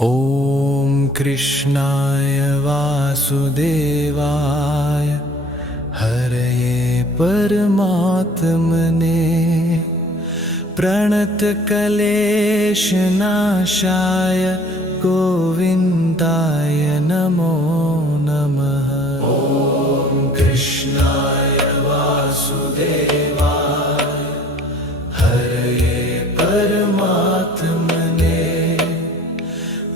ॐ कृष्णाय वासुदेवाय हरये परमात्मने प्रणतक्लेशनाशाय गोविन्दाय नमो नमः। ॐ कृष्णाय वासुदेवाय हरये परमात्मने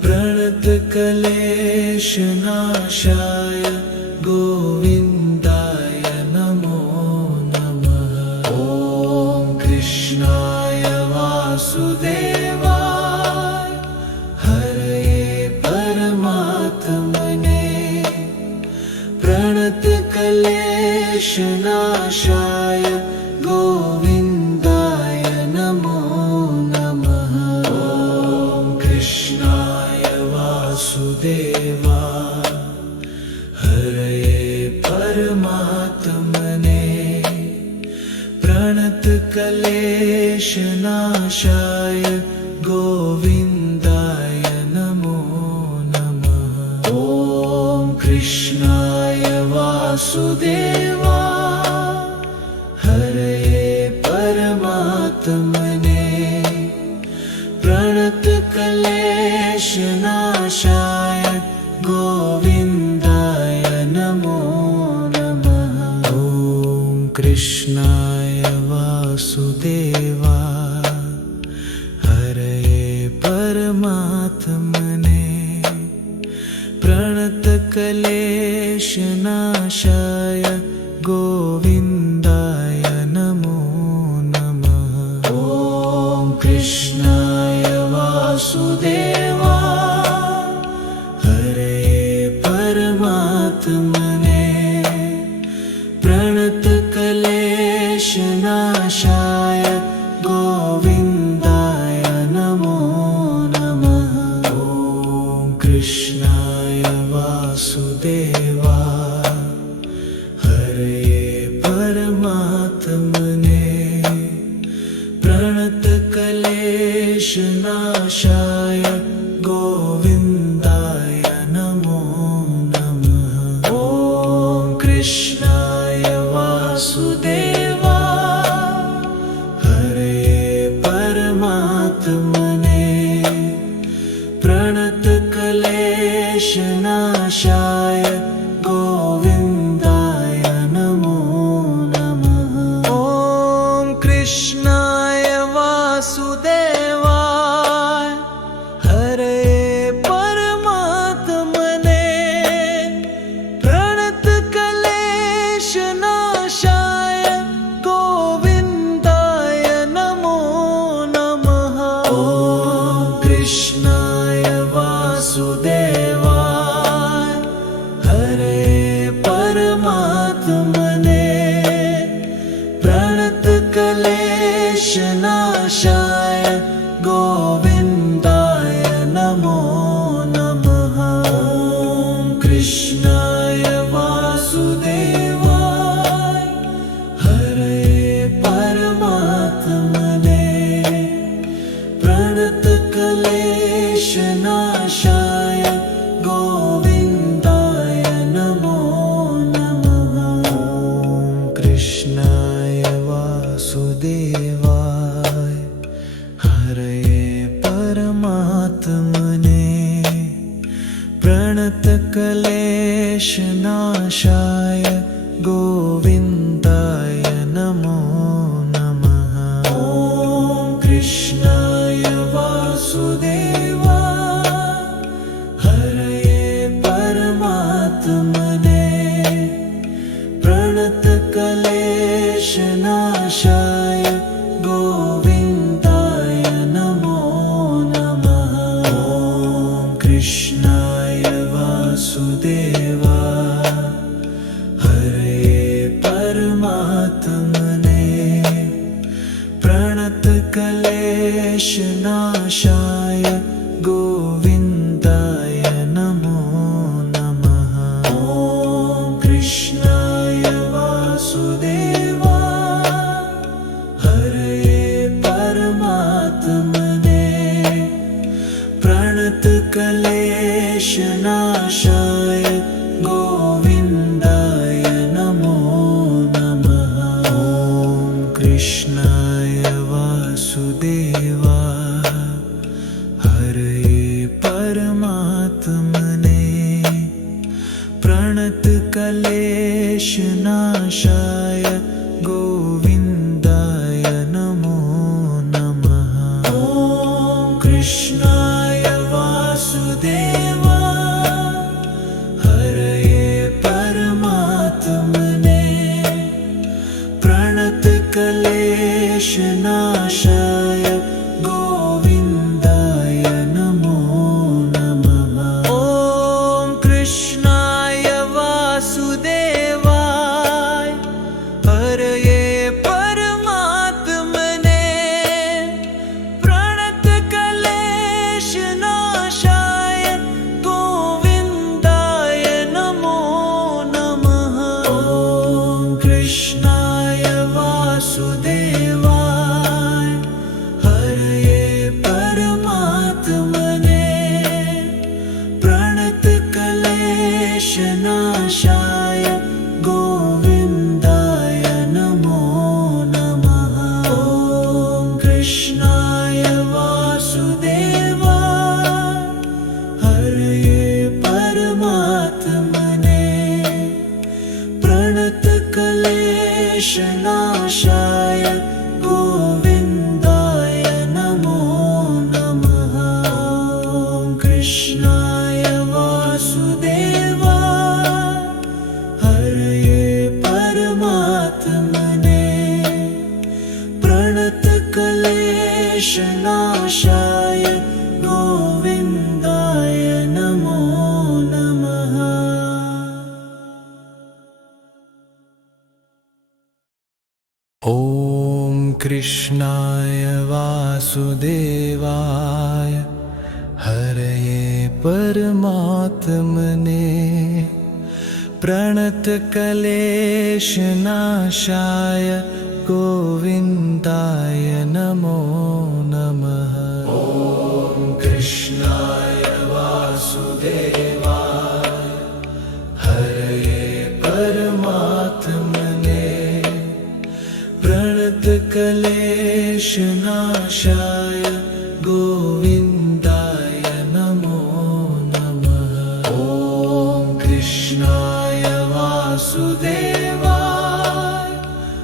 प्रणतक्लेशनाशाय गोविन्दाय नमो नमः। ॐ कृष्णाय वासुदेवाय हरये परमात्मने प्रणतक्लेशनाशाय गोविन्दाय नमो नमः। ॐ कृष्णाय वासुदेवाय हरये परमात्मने प्रणतक्लेशनाशाय गोविन्दाय नमो नमः। ॐ कृष्णाय वासुदेवाय हरये परमात्मने प्रणतक्लेशनाशाय गोविन्दाय नमो नमः। ॐ कृष्णाय वासुदेवाय हरये परमात्मने प्रणतक्लेशनाशाय गोविन्दाय नमो नमः। ॐ कृष्णाय वासुदेवाय हरये परमात्मने प्रणतक्लेशनाशाय गोविन्दाय नमो नमः। ॐ कृष्णाय वासुदेवाय हरये परमात्मने प्रणतक्लेशनाशाय गोविन्दाय नमो नमः। ॐ कृष्णाय वासुदेवाय हरये परमात्मने प्रणतक्लेशनाशाय गोविन्दाय नमो नमः। ॐ कृष्णाय वासुदेवाय हरये परमात्मने प्रणतक्लेशनाशाय गोविन्दाय नमो नमः। ॐ कृष्णाय वासुदेवाय हरये परमात्मने प्रणतक्लेशनाशाय गोविन्दाय नमो नमः। ॐ कृष्णाय वासुदेवाय हरये परमात्मने प्रणतक्लेशनाशाय गोविन्दाय नमो नमः। ॐ कृष्णाय वासुदेवाय हरये परमात्मने प्रणतक्लेशनाशाय गोविन्दाय नमो नमः। ॐ कृष्णाय वासुदेवाय हरये परमात्मने प्रणतक्लेशनाशाय गोविन्दाय नमो नमः। ॐ कृष्णाय वासुदेवाय हरये परमात्मने प्रणतक्लेशनाशाय गोविन्दाय नमो नमः। ॐ कृष्णाय वासुदेवाय हरये परमात्मने प्रणतक्लेशनाशाय प्रणतकलेशनाशाय गोविन्दाय नमो नमः। ॐ कृष्णाय वासुदेवाय हरये परमात्मने प्रणतकलेशनाशाय गोविन्दाय नमो नमः। ॐ कृष्णाय वासुदेवाय हरये परमात्मने प्रणतकलेशनाशाय गोविन्दाय नमो नमः। ॐ कृष्णाय वासुदेवाय हरये परमात्मने प्रणतकलेशनाशाय गोविन्दाय नमो नमः। ॐ कृष्णाय वासुदेवाय हरये परमात्मने प्रणतकलेशनाशाय गोविन्दाय नमो नमः। ॐ कृष्णाय वासुदेवाय हरये परमात्मने प्रणतकलेशनाशाय गोविन्दाय नमो नमः। ॐ कृष्णाय वासुदेवाय हरये परमात्मने प्रणतकलेशनाशाय गोविन्दाय नमो नमः। ॐ कृष्णाय वासुदेवाय हरये परमात्मने प्रणतकलेशनाशाय गोविन्दाय नमो नमः। ॐ कृष्णाय वासुदेवाय हरये परमात्मने प्रणतकलेशनाशाय गोविन्दाय नमो नमः। ॐ कृष्णाय वासुदेवाय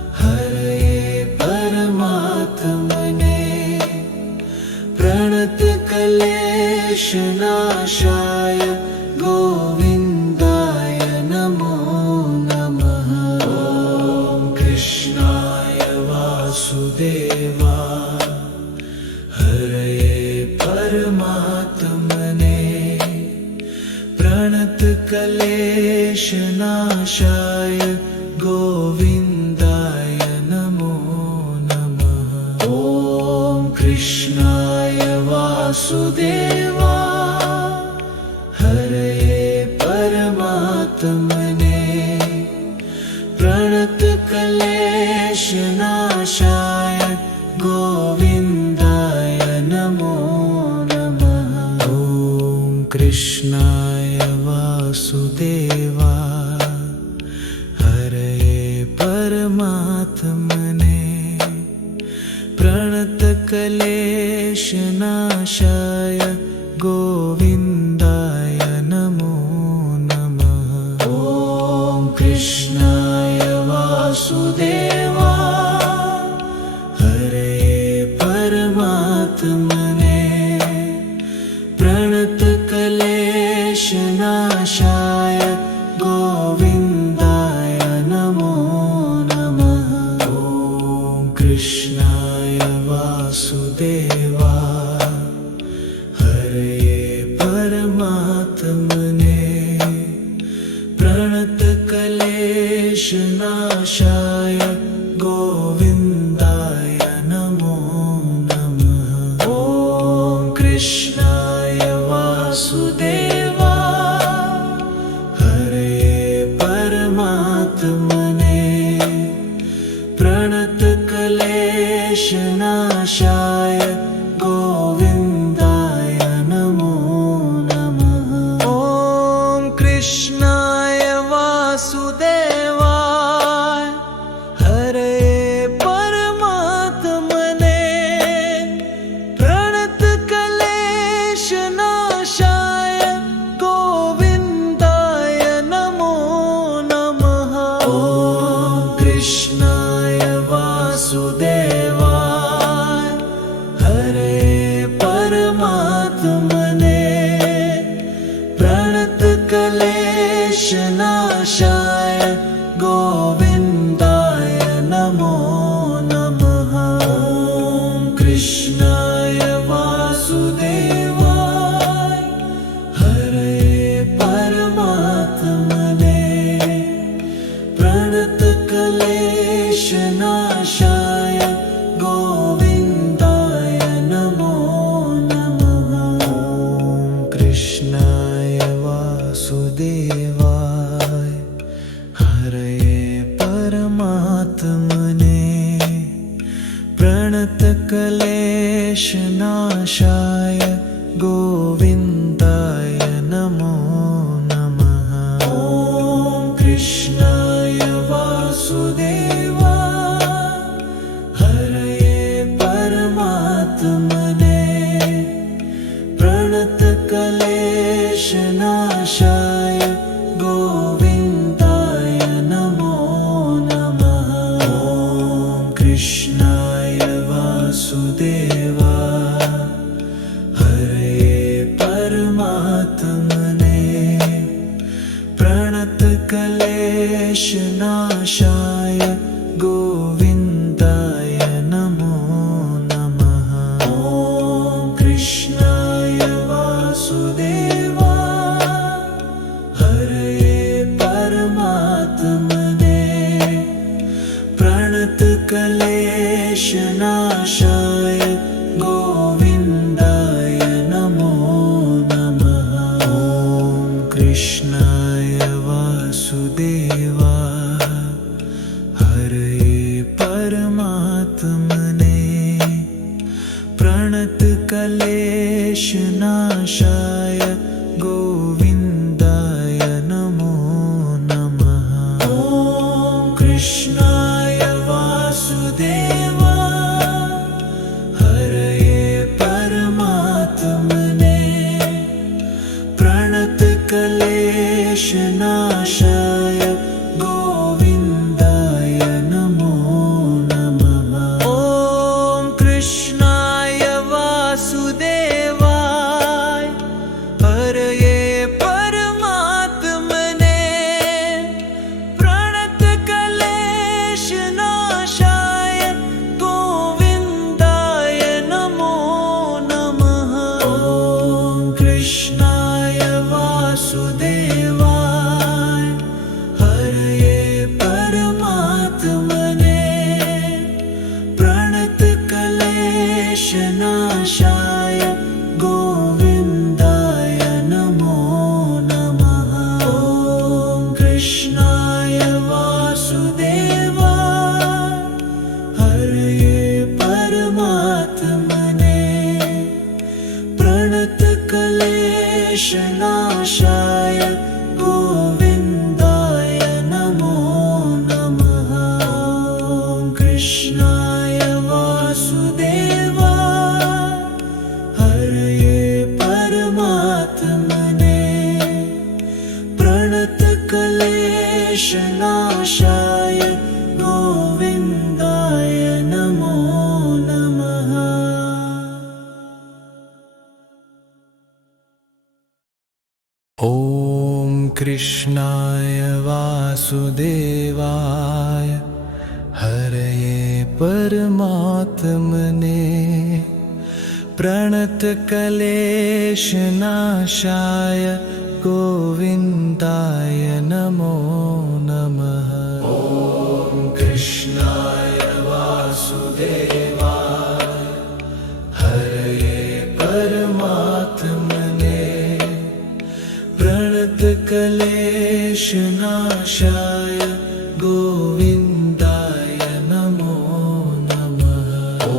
हरये परमात्मने प्रणतकलेशनाशाय गोविन्दाय नमो नमः। ॐ कृष्णाय वासुदेवाय हरये परमात्मने प्रणतकलेशनाशाय गोविन्दाय नमो नमः। ॐ कृष्णाय वासुदेवाय हरये परमात्मने प्रणतकलेशनाशाय गोविन्दाय नमो नमः। ॐ कृष्णाय वासुदेवाय हरये परमात्मने प्रणतकलेशनाशाय गोविन्दाय नमो नमः। ॐ कृष्णाय वासुदेवाय हरये परमात्मने प्रणतकलेशनाशाय गोविन्दाय नमो नमः। ॐ कृष्णाय वासुदेवाय हरये परमात्मने प्रणतकलेशनाशाय गोविन्दाय नमो नमः। ॐ कृष्णाय वासुदेवाय हरये परमात्मने प्रणतकलेशनाशाय गोविन्दाय नमो नमः। कृष्णाय वासुदेवाय हरये परमात्मने प्रणतक्लेशनाशाय गोविन्दाय नमो नमः। ॐ कृष्णाय वासुदेवाय हरये परमात्मने प्रणतक्लेशनाशाय गोविन्दाय नमो नमः। ॐ कृष्णाय वासुदेवाय हरये परमात्मने प्रणतक्लेशनाशाय गोविन्दाय नमो नमः। ॐ कृष्णाय वासुदेवाय हरये परमात्मने प्रणतक्लेशनाशाय गोविन्दाय नमो नमः। ॐ कृष्णाय वासुदेवाय हरये परमात्मने प्रणतक्लेशनाशाय गोविन्दाय नमो नमः। ॐ कृष्णाय वासुदेवाय हरये परमात्मने प्रणतक्लेशनाशाय गोविन्दाय नमो नमः। ॐ कृष्णाय वासुदेवाय हरये परमात्मने प्रणतक्लेशनाशाय गोविन्दाय नमो नमः। ॐ कृष्णाय वासुदेवाय हरये परमात्मने प्रणतक्लेशनाशाय गोविन्दाय नमो नमः। ॐ कृष्णाय वासुदेवाय हरये परमात्मने प्रणतक्लेशनाशाय गोविन्दाय नमो नमः। ॐ कृष्णाय वासुदेवाय हरये परमात्मने प्रणतक्लेशनाशाय गोविन्दाय नमो नमः। ॐ कृष्णाय वासुदेवाय हरये परमात्मने प्रणतक्लेशनाशाय गोविन्दाय नमो नमः। ॐ कृष्णाय वासुदेवाय हरये परमात्मने प्रणतक्लेशनाशाय गोविन्दाय नमो नमः। ॐ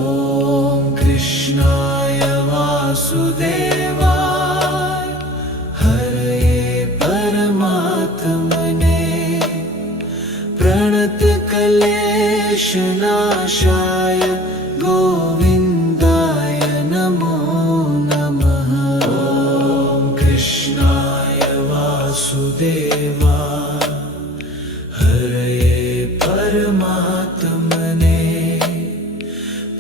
कृष्णाय वासुदेवाय हरये परमात्मने प्रणतक्लेशनाशाय गोविन्दाय नमो नमः। ॐ कृष्णाय वासुदेवाय हरये परमात्मने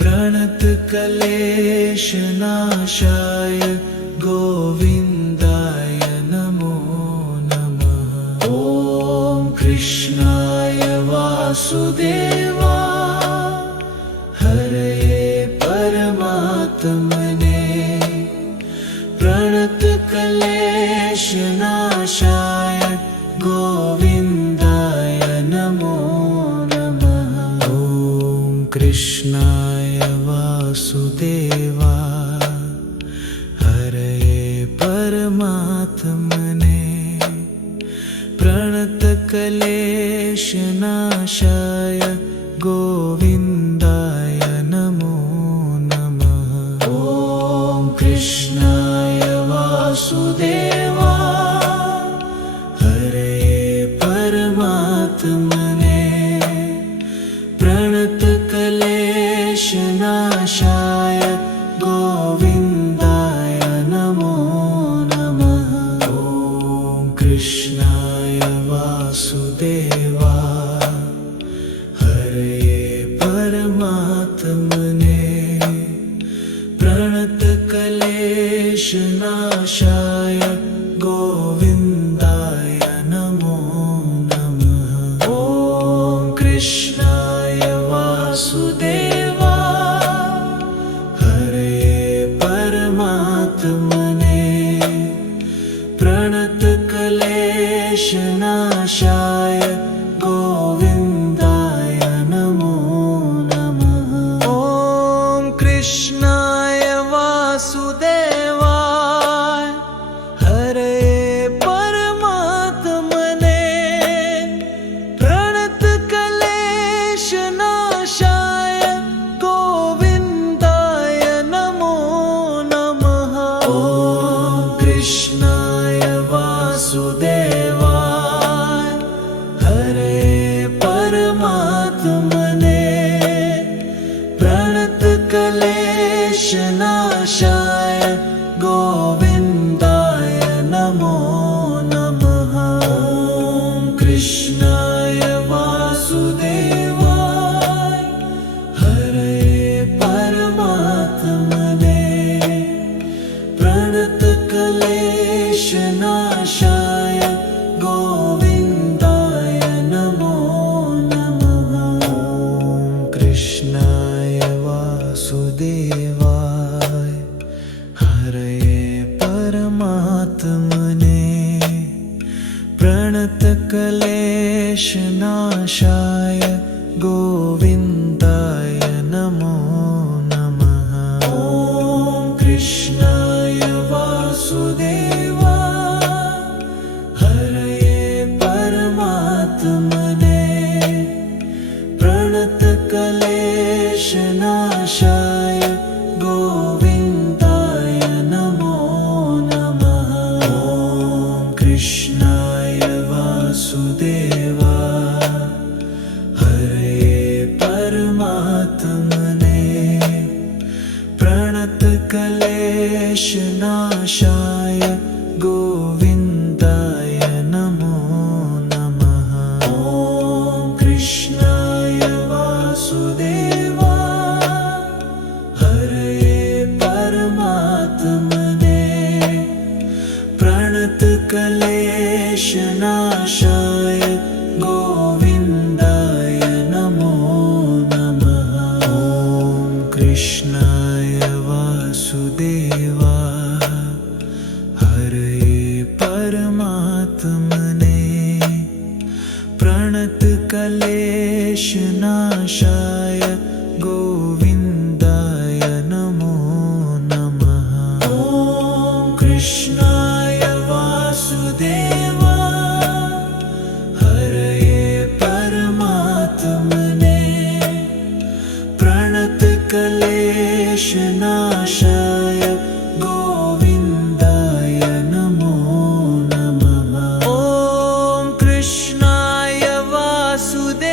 प्रणतक्लेशनाशाय गोविन्दाय नमो नमः। ॐ कृष्णाय वासुदेवाय हरये परमात्मने प्रणतक्लेशनाशाय गोविन्दाय नमो नमः। ॐ कृष्णाय वासुदेवाय हरये परमात्मने परमात्मने प्रणतक्लेशनाशाय गोविन्दाय नमो नमः। ॐ कृष्णाय वासुदेवाय हरे परमात्मने प्रणतक्लेशनाशाय गोविन्दाय नमो नमः। ॐ कृष्णाय वासुदेवाय हरे परमात्मने प्रणतक्लेशनाशाय गोविन्दाय नमो नमः। ॐ कृष्णाय वासुदेवाय हरे परमात्मने प्रणतक्लेशनाशाय गोविन्दाय नमो नमः। ॐ कृष्णाय वासुदेवाय हरे परमात्मने प्रणतक्लेशनाशाय गोविन्दाय नमो नमः। ॐ कृष्णाय वासुदेवाय हरे परमात्मने प्रणतक्लेशनाशाय गोविन्दाय नमो नमः। ॐ कृष्णाय वासुदेवाय हरे परमात्मने प्रणतक्लेशनाशाय गोविन्दाय नमो नमः। ॐ कृष्णाय वासुदेवाय हरे परमात्मने प्रणतक्लेशनाशाय गोविन्दाय नमो नमः। ॐ कृष्णाय वासुदेवाय हरे परमात्मने प्रणतक्लेशनाशाय गोविन्दाय नमो नमः। ॐ कृष्णाय वासुदेवाय हरे परमात्मने प्रणतक्लेशनाशाय गोविन्दाय नमो नमः। ॐ कृष्णाय वासुदेवाय हरे परमात्मने प्रणतक्लेशनाशाय गोविन्दाय नमो नमः। ॐ कृष्णाय वासुदेवाय हरे परमात्मने प्रणतक्लेशनाशाय गोविन्दाय नमो नमः। ॐ कृष्णाय वासुदेवाय हरे परमात्मने प्रणतक्लेशनाशाय गोविन्दाय नमो नमः। ॐ कृष्णाय वासुदेवाय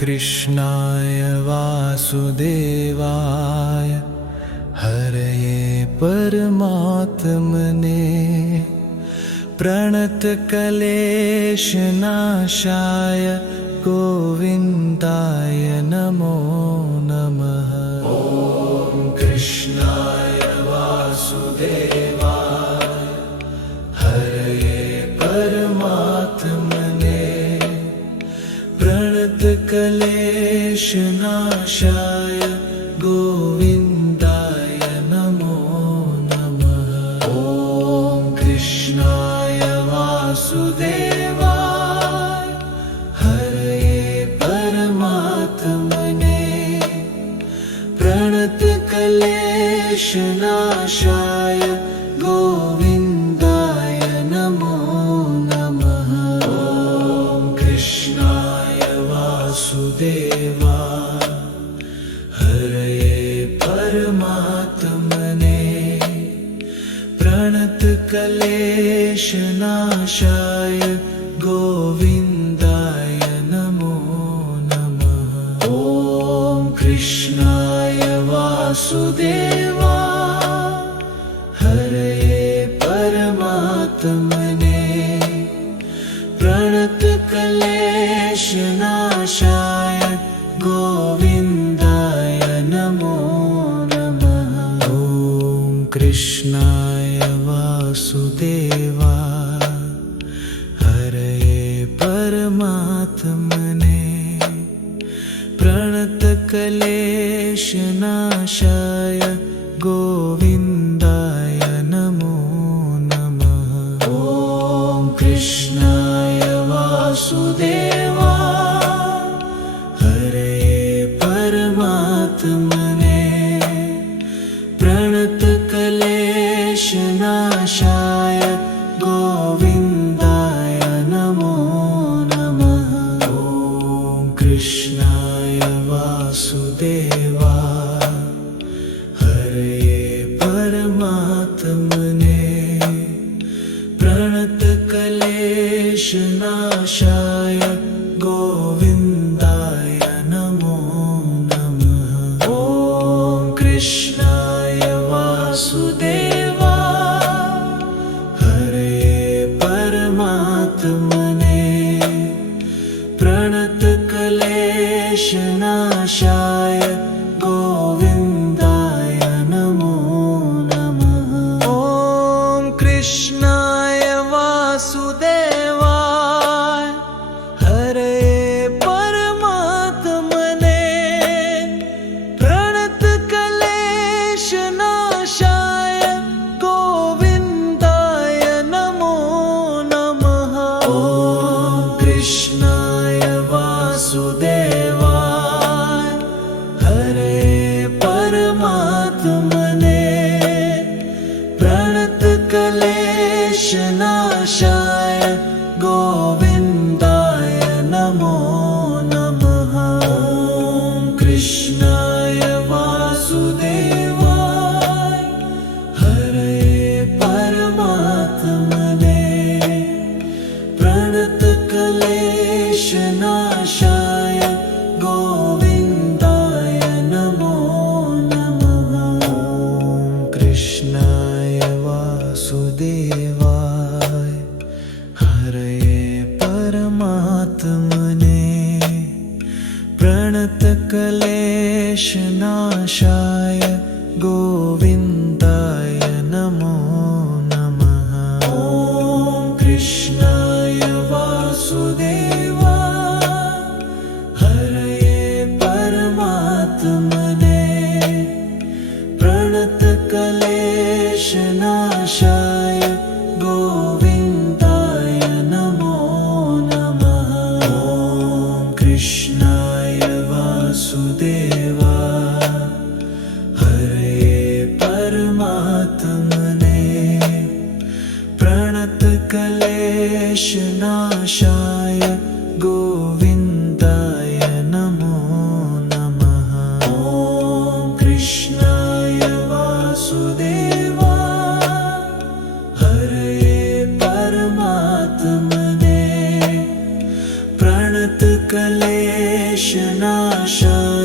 कृष्णाय वासुदेवाय हरये परमात्मने प्रणतक्लेशनाशाय गोविन्दाय नमो नमः। ॐ कृष्णाय वासुदेवाय हरये परमात्मने प्रणतक्लेशनाशाय गोविन्दाय नमो नमः। ॐ कृष्णाय वासुदेवाय हरये परमात्मने प्रणतक्लेशनाशाय गोविन्दाय नमो नमः। ॐ कृष्णाय वासुदेवाय हरये परमात्मने प्रणतक्लेशनाशाय गोविन्दाय नमो नमः। ॐ कृष्णाय वासुदेवाय हरये परमात्मने प्रणतक्लेशनाशाय गोविन्दाय नमो नमः। ॐ कृष्णाय वासुदेवाय हरये परमात्मने प्रणतक्लेशनाशाय गोविन्दाय नमो नमः। ॐ कृष्णाय वासुदेवाय हरये परमात्मने प्रणतक्लेशनाशाय गोविन्दाय नमो नमः। ॐ कृष्णाय वासुदेवाय हरये परमात्मने प्रणतक्लेशनाशाय गोविन्दाय नमो नमः। ॐ कृष्णाय वासुदेवाय हरये परमात्मने प्रणतक्लेशनाशाय गोविन्दाय नमो नमः। ॐ कृष्णाय वासुदेवाय हरये परमात्मने प्रणतक्लेशनाशाय गोविन्दाय नमो नमः। ॐ कृष्णाय वासुदेवाय हरये परमात्मने प्रणतक्लेशनाशाय गोविन्दाय नमो नमः। ॐ कृष्णाय वासुदेवाय हरये परमात्मने प्रणतक्लेशनाशाय गोविन्दाय नमो नमः। ॐ कृष्णाय वासुदेवाय हरये परमात्मने प्रणतक्लेशनाशाय गोविन्दाय नमो नमः। ॐ कृष्णाय वासुदेवाय हरये परमात्मने प्रणतक्लेशनाशाय विनाशाय